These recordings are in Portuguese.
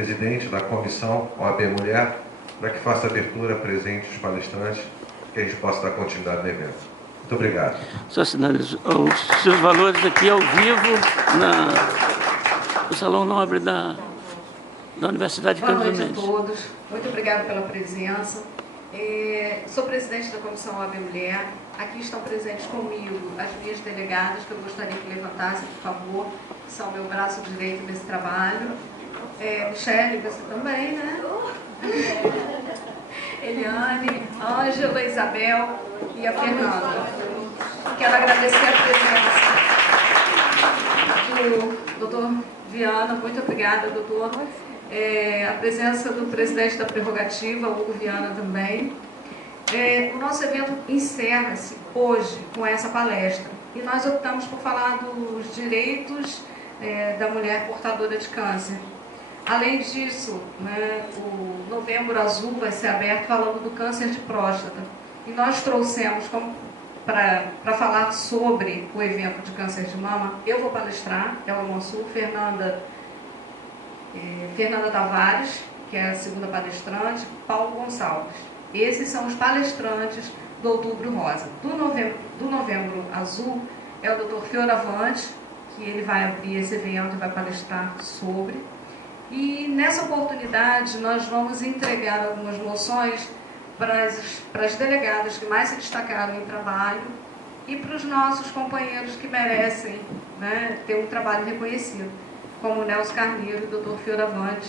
presidente da comissão OAB Mulher, para que faça abertura, presente os palestrantes, que a gente possa dar continuidade no evento. Muito obrigado. Só sinalizo os seus valores aqui ao vivo no Salão Nobre da Universidade de Campos Mendes. Boa noite a todos. Muito obrigada pela presença. Sou presidente da Comissão OAB Mulher. Aqui estão presentes comigo as minhas delegadas, que eu gostaria que levantassem, por favor, que são meu braço direito nesse trabalho. Michele, você também, né? Eliane, Ângela, Isabel e a Fernanda. Quero agradecer a presença do doutor Viana. Muito obrigada, doutor. A presença do presidente da Prerrogativa, Hugo Viana, também. O nosso evento encerra-se hoje com essa palestra e nós optamos por falar dos direitos da mulher portadora de câncer. Além disso, o Novembro Azul vai ser aberto falando do câncer de próstata. E nós trouxemos para falar sobre o evento de câncer de mama. Eu vou palestrar, Elma Mansur, Fernanda Tavares, que é a segunda palestrante, Paulo Gonçalves. Esses são os palestrantes do Outubro Rosa. Do Novembro Azul é o Dr. Fioravante, que ele vai abrir esse evento e vai palestrar sobre. E nessa oportunidade nós vamos entregar algumas moções para as delegadas que mais se destacaram em trabalho e para os nossos companheiros que merecem, ter um trabalho reconhecido, como o Nelson Carneiro, o Dr. Fioravante,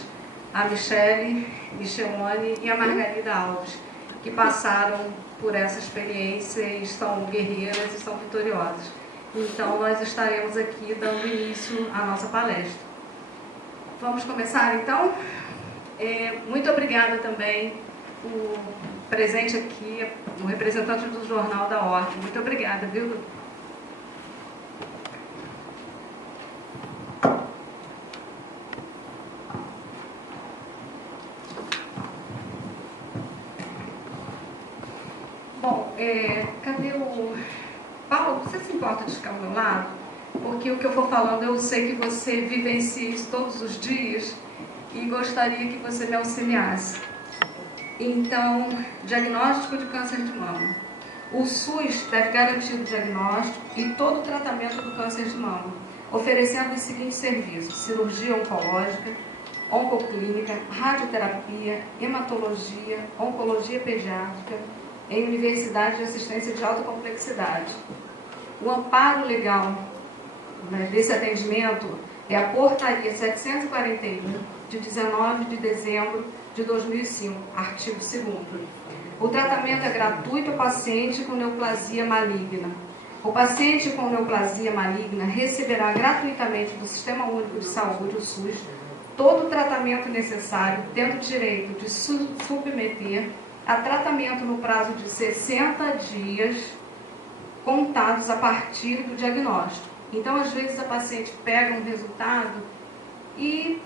a Michele Micheloni e a Margarida Alves, que passaram por essa experiência e estão guerreiras e estão vitoriosas. Então, nós estaremos aqui dando início à nossa palestra. Vamos começar, então? Muito obrigada também o presente aqui, o representante do Jornal da Ordem. Muito obrigada, viu, doutor? Bom, cadê o... Paulo, você se importa de ficar ao meu lado? Porque o que eu for falando, eu sei que você vivencia isso todos os dias e gostaria que você me auxiliasse. Então, diagnóstico de câncer de mama. O SUS deve garantir o diagnóstico e todo o tratamento do câncer de mama, oferecendo os seguintes serviços: cirurgia oncológica, oncoclínica, radioterapia, hematologia, oncologia pediátrica, em universidade de assistência de alta complexidade. O amparo legal desse atendimento é a Portaria 741, de 19 de dezembro de 2005, artigo 2º. O tratamento é gratuito ao paciente com neoplasia maligna. O paciente com neoplasia maligna receberá gratuitamente do Sistema Único de Saúde, o SUS, todo o tratamento necessário, tendo direito de submeter a tratamento no prazo de 60 dias, contados a partir do diagnóstico. Então, às vezes, a paciente pega um resultado e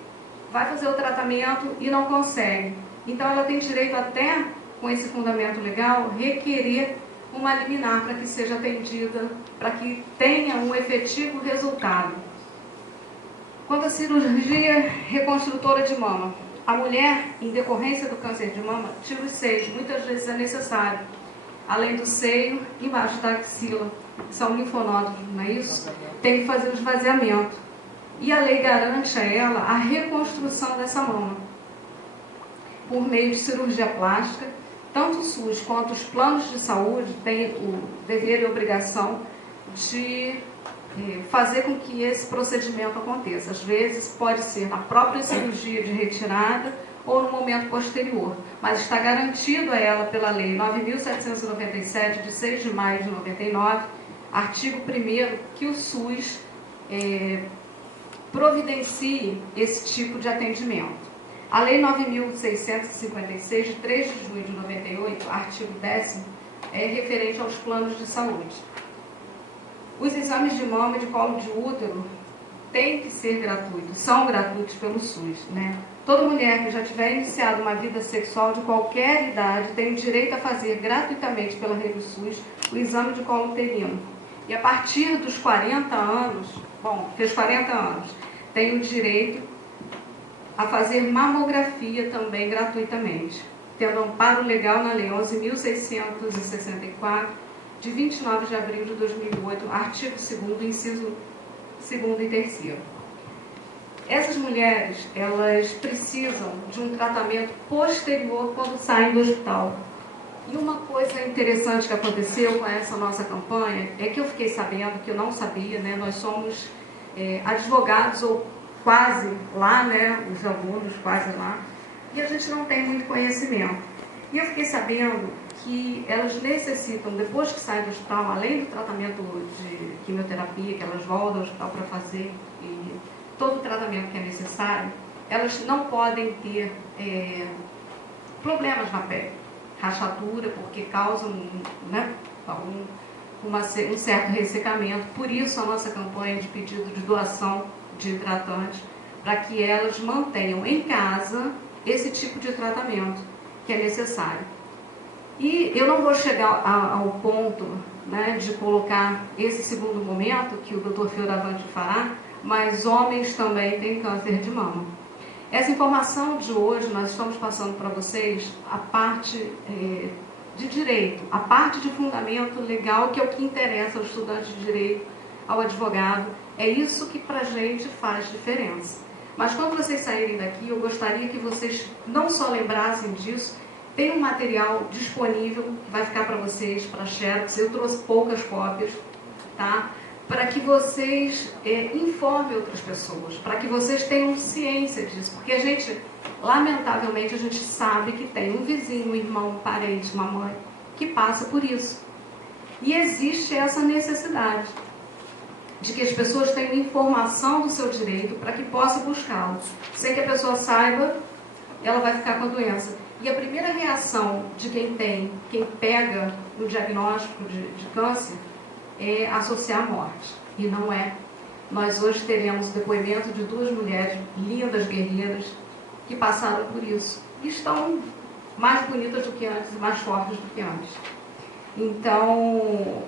vai fazer o tratamento e não consegue. Então, ela tem direito até, com esse fundamento legal, requerer uma liminar para que seja atendida, para que tenha um efetivo resultado. Quanto à cirurgia reconstrutora de mama, a mulher, em decorrência do câncer de mama, tira os seios, muitas vezes é necessário. Além do seio, embaixo da axila, que são linfonodos, não é isso? Tem que fazer o esvaziamento. E a lei garante a ela a reconstrução dessa mama, por meio de cirurgia plástica. Tanto o SUS quanto os planos de saúde têm o dever e obrigação de fazer com que esse procedimento aconteça. Às vezes pode ser na própria cirurgia de retirada ou no momento posterior, mas está garantido a ela pela Lei 9.797, de 6 de maio de 99, artigo 1º, que o SUS providencie esse tipo de atendimento. A Lei 9.656, de 3 de junho de 98, artigo 10º, é referente aos planos de saúde. Os exames de mama e de colo de útero têm que ser gratuitos, são gratuitos pelo SUS, né? Toda mulher que já tiver iniciado uma vida sexual de qualquer idade tem o direito a fazer gratuitamente pela rede SUS o exame de colo uterino. E a partir dos 40 anos, fez 40 anos, tem o direito a fazer mamografia também gratuitamente, tendo amparo legal na Lei 11.664, de 29 de abril de 2008, artigo 2º, inciso 2º e 3º. Essas mulheres, elas precisam de um tratamento posterior quando saem do hospital. E uma coisa interessante que aconteceu com essa nossa campanha é que eu fiquei sabendo, que eu não sabia, né? Nós somos advogados ou quase lá, né? Os alunos quase lá, e a gente não tem muito conhecimento. E eu fiquei sabendo que elas necessitam, depois que saem do hospital, além do tratamento de quimioterapia, que elas voltam ao hospital para fazer, e todo o tratamento que é necessário, elas não podem ter problemas na pele, rachadura, porque causam, né, um certo ressecamento. Por isso a nossa campanha de pedido de doação de hidratantes, para que elas mantenham em casa esse tipo de tratamento que é necessário. E eu não vou chegar ao ponto, né, de colocar esse segundo momento que o Dr. Fioravante fará, mas homens também têm câncer de mama. Essa informação de hoje nós estamos passando para vocês a parte de direito, a parte de fundamento legal, que é o que interessa ao estudante de direito, ao advogado. É isso que para a gente faz diferença. Mas quando vocês saírem daqui, eu gostaria que vocês não só lembrassem disso. Tem um material disponível que vai ficar para vocês, para Xerox. Eu trouxe poucas cópias, tá? Para que vocês informem outras pessoas, para que vocês tenham ciência disso. Porque a gente, lamentavelmente, a gente sabe que tem um vizinho, um irmão, um parente, uma mãe, que passa por isso. E existe essa necessidade de que as pessoas tenham informação do seu direito para que possa buscá-lo. Sem que a pessoa saiba, ela vai ficar com a doença. E a primeira reação de quem pega no diagnóstico de câncer é associar a morte. E não é. Nós hoje teremos o depoimento de 2 mulheres lindas, guerreiras, que passaram por isso. E estão mais bonitas do que antes e mais fortes do que antes. Então,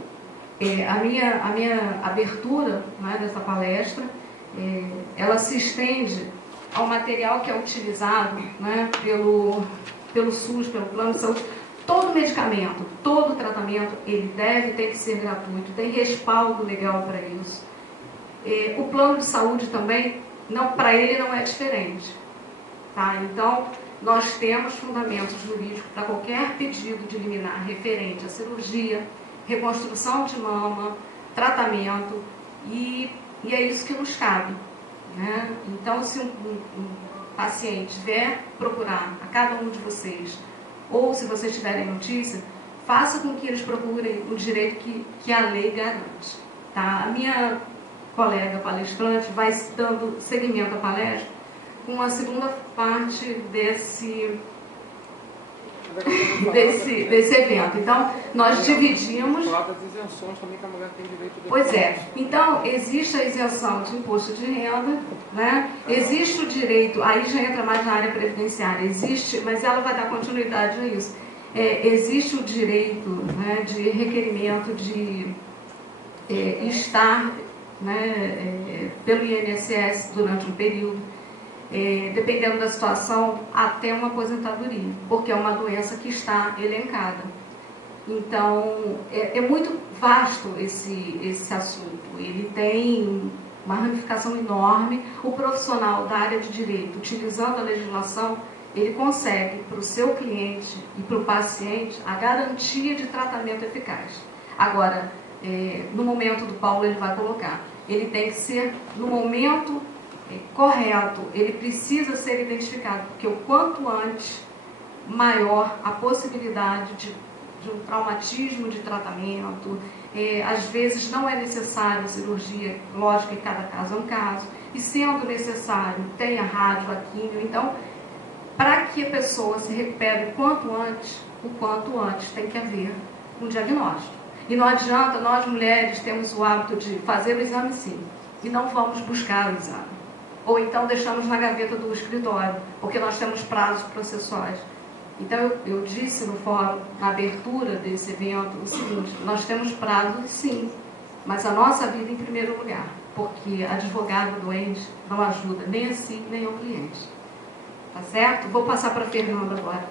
a minha abertura, né, dessa palestra, ela se estende ao material que é utilizado, né, pelo SUS, pelo Plano de Saúde. Todo medicamento, todo tratamento, ele tem que ser gratuito, tem respaldo legal para isso. O Plano de Saúde também, para ele não é diferente. Tá? Então, nós temos fundamentos jurídicos para qualquer pedido de liminar referente à cirurgia, reconstrução de mama, tratamento, e é isso que nos cabe. Né? Então, se um paciente vier procurar a cada um de vocês, ou se vocês tiverem notícia, faça com que eles procurem o direito que a lei garante. Tá? A minha colega palestrante vai dando seguimento à palestra com a segunda parte desse evento. Então, nós dividimos... Falar das isenções também que a mulher tem direito de... Pois é. Então, existe a isenção de imposto de renda, né? Existe o direito, aí já entra mais na área previdenciária, existe, mas ela vai dar continuidade a isso. Existe o direito, né, de requerimento de estar, né, pelo INSS durante um período, dependendo da situação, até uma aposentadoria, porque é uma doença que está elencada. Então, é muito vasto esse assunto. Ele tem uma ramificação enorme. O profissional da área de direito, utilizando a legislação, ele consegue para o seu cliente e para o paciente a garantia de tratamento eficaz. Agora, no momento do Paulo, ele vai colocar, ele tem que ser no momento correto, ele precisa ser identificado, porque o quanto antes, maior a possibilidade de um traumatismo de tratamento. Às vezes não é necessário a cirurgia, lógico que cada caso é um caso, e sendo necessário, tem a rádio, a químio. Então, para que a pessoa se recupere o quanto antes tem que haver um diagnóstico. E não adianta, nós mulheres temos o hábito de fazer o exame sim, e não vamos buscar o exame. Ou então deixamos na gaveta do escritório, porque nós temos prazos processuais. Então, eu disse no fórum, na abertura desse evento, o seguinte: nós temos prazos sim, mas a nossa vida em primeiro lugar, porque advogado doente não ajuda nem a si, nem ao cliente. Tá certo? Vou passar para a Fernanda agora.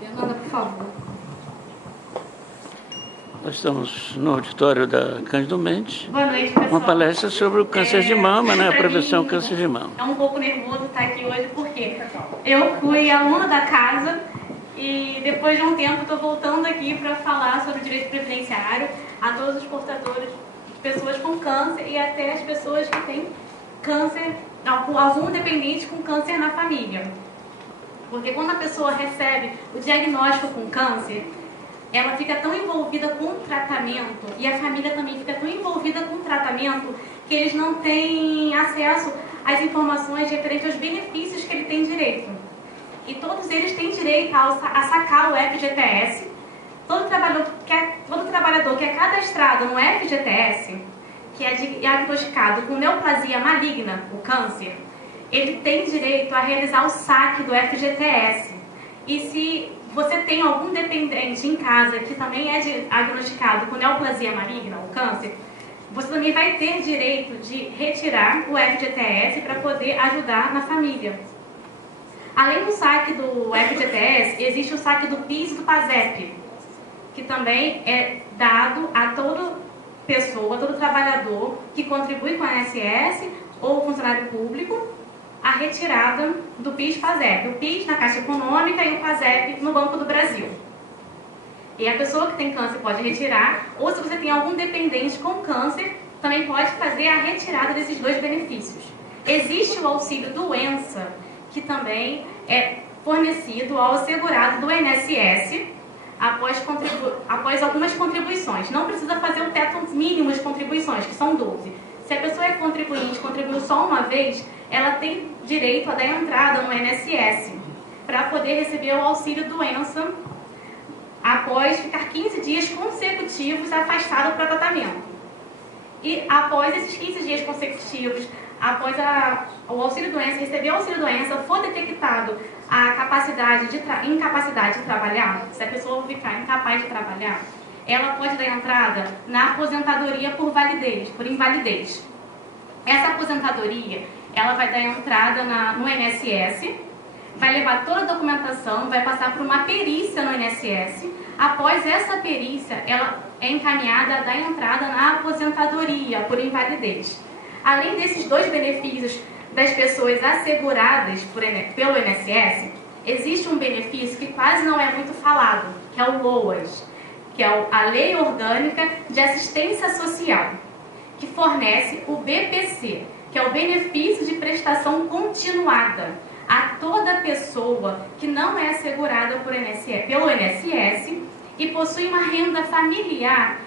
Fernanda, por favor. Nós estamos no auditório da Cândido Mendes. Boa noite, pessoal. Uma palestra sobre o câncer de mama, né? A prevenção do câncer de mama. É um pouco nervoso estar aqui hoje, porque eu fui aluna da casa e depois de um tempo estou voltando aqui para falar sobre o direito previdenciário a todos os portadores de pessoas com câncer e até as pessoas que têm câncer, algum dependente com câncer na família. Porque quando a pessoa recebe o diagnóstico com câncer, ela fica tão envolvida com o tratamento e a família também fica tão envolvida com o tratamento que eles não têm acesso às informações referentes aos benefícios que ele tem direito. E todos eles têm direito a sacar o FGTS. Todo trabalhador que é cadastrado no FGTS, que é diagnosticado com neoplasia maligna, o câncer, ele tem direito a realizar o saque do FGTS. E se você tem algum dependente em casa que também é diagnosticado com neoplasia maligna, o câncer, você também vai ter direito de retirar o FGTS para poder ajudar na família. Além do saque do FGTS, existe o saque do PIS e do PASEP, que também é dado a toda pessoa, todo trabalhador que contribui com a INSS ou funcionário público, a retirada do PIS-PASEP. O PIS na Caixa Econômica e o PASEP no Banco do Brasil. E a pessoa que tem câncer pode retirar, ou se você tem algum dependente com câncer, também pode fazer a retirada desses dois benefícios. Existe o auxílio doença, que também é fornecido ao segurado do INSS após algumas contribuições. Não precisa fazer o teto mínimo de contribuições, que são 12. Se a pessoa é contribuinte, contribuiu só uma vez, ela tem direito a dar entrada no INSS para poder receber o auxílio doença após ficar 15 dias consecutivos afastado para tratamento. E após esses 15 dias consecutivos, após o auxílio doença, receber o auxílio doença, for detectado a incapacidade de trabalhar, se a pessoa ficar incapaz de trabalhar, ela pode dar entrada na aposentadoria por invalidez. Essa aposentadoria, ela vai dar entrada no INSS, vai levar toda a documentação, vai passar por uma perícia no INSS. Após essa perícia, ela é encaminhada a dar entrada na aposentadoria por invalidez. Além desses dois benefícios das pessoas asseguradas pelo INSS, existe um benefício que quase não é muito falado, que é o LOAS, que é a Lei Orgânica de Assistência Social, que fornece o BPC, que é o Benefício de Prestação Continuada, a toda pessoa que não é assegurada pelo INSS e possui uma renda familiar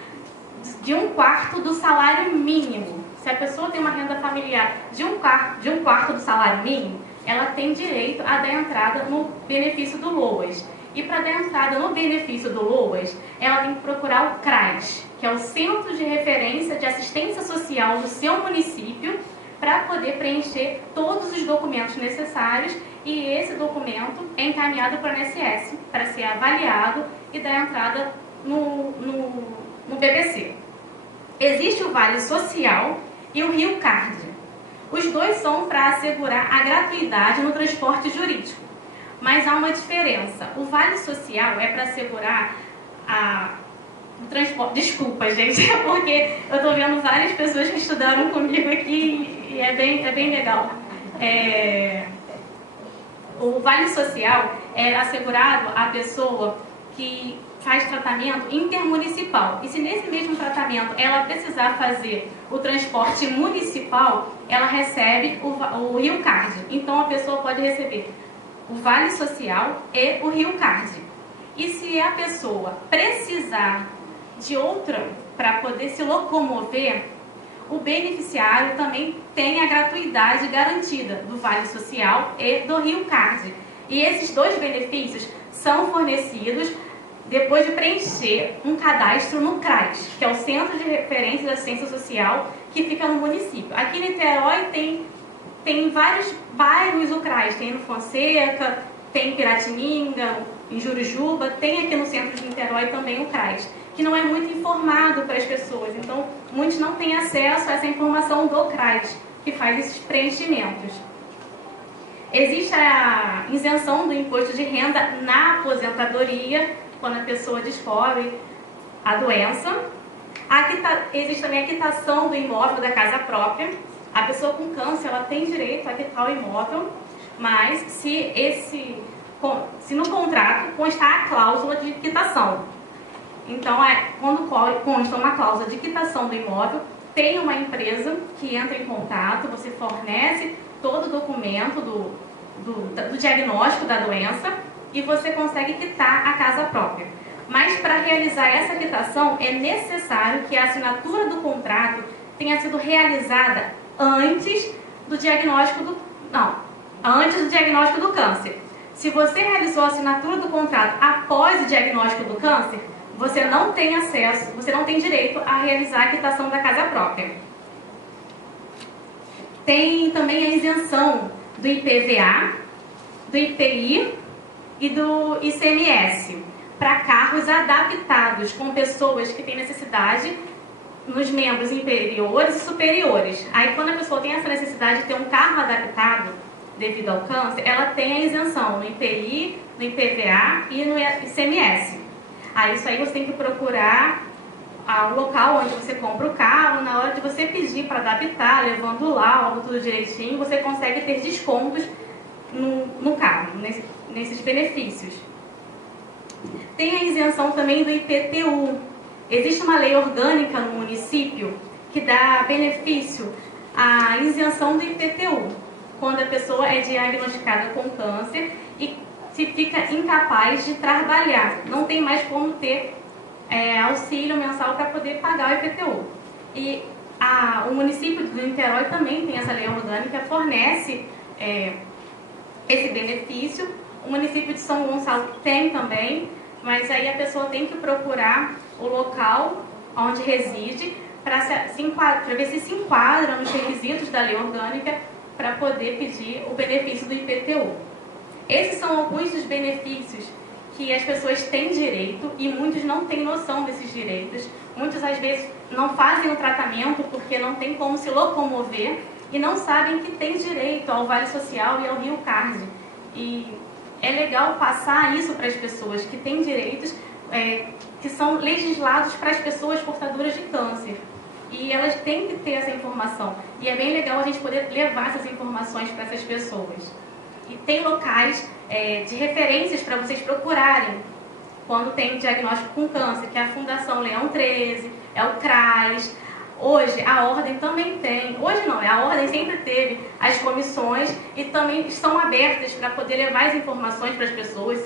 de 1/4 do salário mínimo. Se a pessoa tem uma renda familiar de um quarto do salário mínimo, ela tem direito a dar entrada no benefício do LOAS. E para dar entrada no benefício do LOAS, ela tem que procurar o CRAS, que é o Centro de Referência de Assistência Social do seu município, para poder preencher todos os documentos necessários, e esse documento é encaminhado para o INSS para ser avaliado e dar entrada no BPC. Existe o Vale Social e o Rio Card. Os dois são para assegurar a gratuidade no transporte jurídico, mas há uma diferença. O Vale Social é para assegurar o transporte. Desculpa, gente, é porque eu estou vendo várias pessoas que estudaram comigo aqui e é bem legal. O Vale Social é assegurado à pessoa que faz tratamento intermunicipal. E se nesse mesmo tratamento ela precisar fazer o transporte municipal, ela recebe o Rio Card. Então a pessoa pode receber o Vale Social e o Rio Card. E se a pessoa precisar de outra para poder se locomover, o beneficiário também tem a gratuidade garantida do Vale Social e do Rio Card. E esses dois benefícios são fornecidos depois de preencher um cadastro no CRAS, que é o Centro de Referência da Assistência Social, que fica no município. Aqui em Niterói tem vários bairros o CRAS, tem no Fonseca, tem em Piratininga, em Jurujuba, tem aqui no centro de Niterói também o CRAS, que não é muito informado para as pessoas, então muitos não têm acesso a essa informação do CRAS, que faz esses preenchimentos. Existe a isenção do imposto de renda na aposentadoria, quando a pessoa descobre a doença. Existe também a quitação do imóvel da casa própria. A pessoa com câncer, ela tem direito a quitar o imóvel, mas se no contrato constar a cláusula de quitação. Então, quando consta uma cláusula de quitação do imóvel, tem uma empresa que entra em contato, você fornece todo o documento do diagnóstico da doença e você consegue quitar a casa própria. Mas para realizar essa quitação é necessário que a assinatura do contrato tenha sido realizada antes do diagnóstico do câncer. Se você realizou a assinatura do contrato após o diagnóstico do câncer, você não tem acesso, você não tem direito a realizar a quitação da casa própria. Tem também a isenção do IPVA, do IPI e do ICMS para carros adaptados com pessoas que têm necessidade nos membros inferiores e superiores. Aí, quando a pessoa tem essa necessidade de ter um carro adaptado devido ao câncer, ela tem a isenção no IPI, no IPVA e no ICMS. Aí, isso aí você tem que procurar o local onde você compra o carro. Na hora de você pedir para adaptar, levando o laudo, tudo direitinho, você consegue ter descontos no carro, nesses benefícios. Tem a isenção também do IPTU. Existe uma lei orgânica no município que dá benefício à isenção do IPTU, quando a pessoa é diagnosticada com câncer e se fica incapaz de trabalhar, não tem mais como ter auxílio mensal para poder pagar o IPTU. E o município do Niterói também tem essa lei orgânica, fornece esse benefício. O município de São Gonçalo tem também, mas aí a pessoa tem que procurar o local onde reside para ver se se enquadra nos requisitos da lei orgânica para poder pedir o benefício do IPTU. Esses são alguns dos benefícios que as pessoas têm direito e muitos não têm noção desses direitos. Muitos, às vezes, não fazem o tratamento porque não tem como se locomover e não sabem que tem direito ao Vale Social e ao Rio Card. E é legal passar isso para as pessoas que têm direitos que são legislados para as pessoas portadoras de câncer. E elas têm que ter essa informação. E é bem legal a gente poder levar essas informações para essas pessoas. E tem locais de referências para vocês procurarem quando tem diagnóstico com câncer, que é a Fundação Leão 13, é o CRAS. Hoje, a Ordem também tem. Hoje não, a Ordem sempre teve as comissões e também estão abertas para poder levar as informações para as pessoas.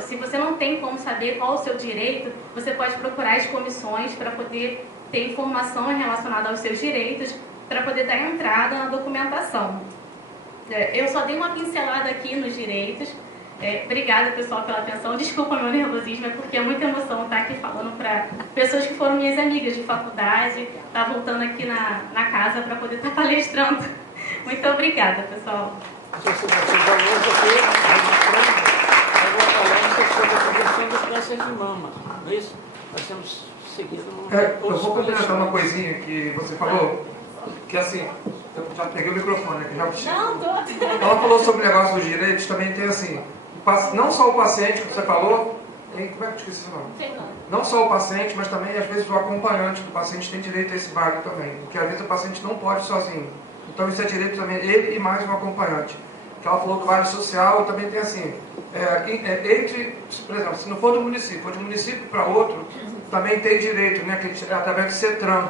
Se você não tem como saber qual o seu direito, você pode procurar as comissões para poder ter informação relacionada aos seus direitos, para poder dar entrada na documentação. Eu só dei uma pincelada aqui nos direitos. Obrigada, pessoal, pela atenção. Desculpa o meu nervosismo, é porque é muita emoção estar aqui falando para pessoas que foram minhas amigas de faculdade, estar voltando aqui na casa para poder estar palestrando. Muito obrigada, pessoal. De mama, não é isso? Nós temos seguido. Eu vou complementar uma coisinha que você falou, que assim, eu já peguei o microfone aqui, já. Não, tô. Ela falou sobre o negócio dos direitos, também tem assim, não só o paciente que você falou, como é que eu esqueci o nome? Não só o paciente, mas também às vezes o acompanhante do paciente tem direito a esse vale também, porque às vezes o paciente não pode sozinho. Então isso é direito também, ele e mais um acompanhante. Que ela falou do vale social, também tem assim, por exemplo, se não for do município, for de um município para outro, também tem direito, né, que através do CETRAN,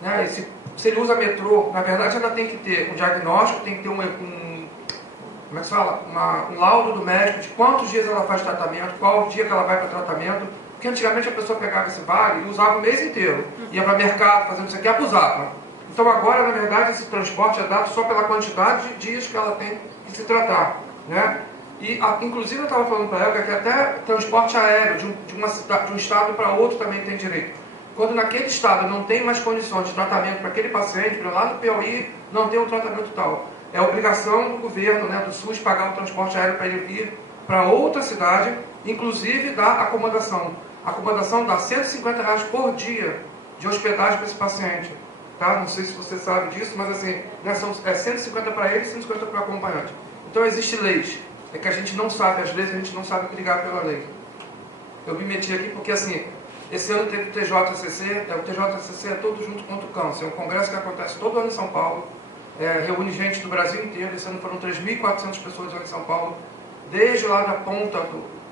né, e se ele usa metrô, na verdade ela tem que ter um diagnóstico, tem que ter como é que se fala? Um laudo do médico de quantos dias ela faz tratamento, qual o dia que ela vai para tratamento, porque antigamente a pessoa pegava esse vale e usava o mês inteiro, ia para mercado, fazendo isso aqui, abusava. Então agora, na verdade, esse transporte é dado só pela quantidade de dias que ela tem que se tratar, né? E, inclusive, eu estava falando para ela que até transporte aéreo de um estado para outro também tem direito. Quando naquele estado não tem mais condições de tratamento para aquele paciente, lá no Piauí não tem um tratamento tal. É obrigação do governo, né, do SUS, pagar o transporte aéreo para ele ir para outra cidade, inclusive dar acomodação. A acomodação dá R$150 por dia de hospedagem para esse paciente. Tá? Não sei se você sabe disso, mas assim, né, são 150 para ele e 150 para o acompanhante. Então existem leis, é que a gente não sabe as leis, a gente não sabe brigar pela lei. Eu me meti aqui porque, assim, esse ano teve o TJCC, o TJCC é todo junto contra o câncer, é um congresso que acontece todo ano em São Paulo, reúne gente do Brasil inteiro. Esse ano foram 3.400 pessoas lá em São Paulo, desde lá da ponta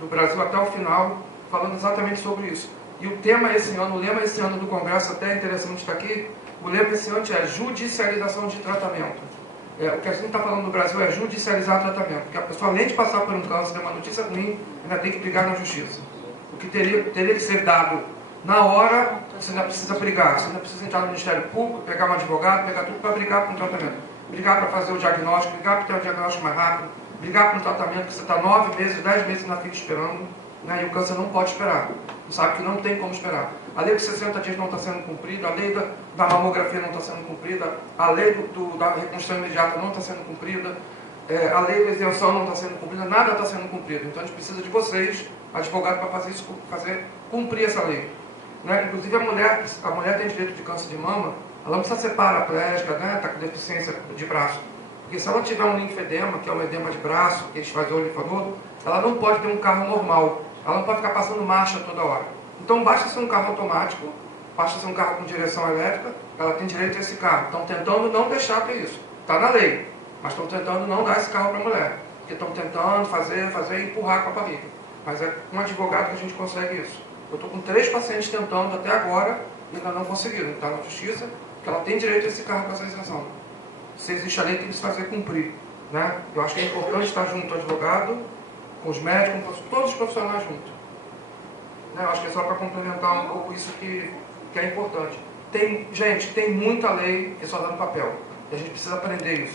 do Brasil até o final, falando exatamente sobre isso. E o tema esse ano, o lema esse ano do congresso, até é interessante estar aqui, o lema esse ano é judicialização de tratamento. O que a gente está falando no Brasil é judicializar tratamento, porque a pessoa, além de passar por um câncer, ter uma notícia ruim, ainda tem que brigar na justiça. O que teria que ser dado na hora, você ainda precisa brigar, você ainda precisa entrar no Ministério Público, pegar um advogado, pegar tudo para brigar com o tratamento. Brigar para fazer o diagnóstico, brigar para ter um diagnóstico mais rápido, brigar para um tratamento que você está 9 meses, 10 meses na fila esperando, né, e o câncer não pode esperar. Você sabe que não tem como esperar. A lei dos 60 dias não está sendo cumprida, a lei da mamografia não está sendo cumprida, a lei da reconstrução imediata não está sendo cumprida, a lei da isenção não está sendo cumprida, nada está sendo cumprido. Então a gente precisa de vocês, advogados, para fazer cumprir essa lei. Né? Inclusive a mulher tem direito de câncer de mama, ela não precisa ser paraplégica, né? Está com deficiência de braço. Porque se ela tiver um linfedema, que é um edema de braço, que esvaziou o linfonodo, ela não pode ter um carro normal, ela não pode ficar passando marcha toda hora. Então basta ser um carro automático, basta ser um carro com direção elétrica, ela tem direito a esse carro. Estão tentando não deixar ter isso. Está na lei, mas estão tentando não dar esse carro para a mulher. Porque estão tentando fazer e empurrar com a barriga. Mas é com um advogado que a gente consegue isso. Eu estou com 3 pacientes tentando até agora e ainda não conseguiram. Está na justiça, porque ela tem direito a esse carro com essa isenção. Se existe a lei, tem que se fazer cumprir. Né? Eu acho que é importante estar junto ao advogado, com os médicos, com todos os profissionais juntos. Eu acho que é só para complementar um pouco isso que é importante. Gente, tem muita lei que só dá no papel. E a gente precisa aprender isso.